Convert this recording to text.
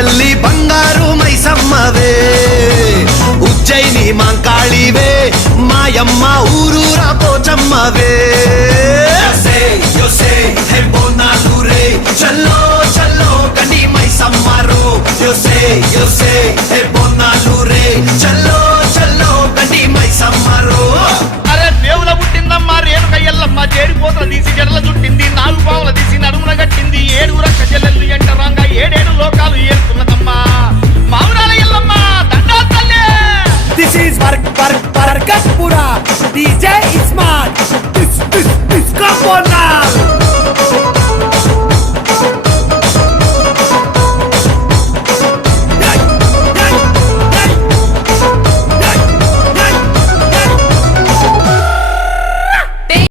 తల్లి బంగారు మైసమ్మవే ఉజ్జయిని మాంకాళివే మాయమ్మ ఊరూరా పోచమ్మవే చల్లో చల్లో కని మైసమ్మరో యోసే హే బోనాలు రే చల్లో చల్లో కని మైసమ్మరో. అరే దేవుల పుట్టిందమ్మా రేణుక ఎల్లమ్మ జేడిపోతల తీసి జడల చుట్టింది 4 పావుల తీసి నడుమున కట్టింది 7 రక్క చెల్లెళ్ళు ఎంటరాంగా 7 లోకాలు ఏడుతున్నదమ్మా మావురాల ఎల్లమ్మ దండాలు తల్లే. దిస్ ఈజ్ వర్క్ వర్క్ వర్కత్పురా DJ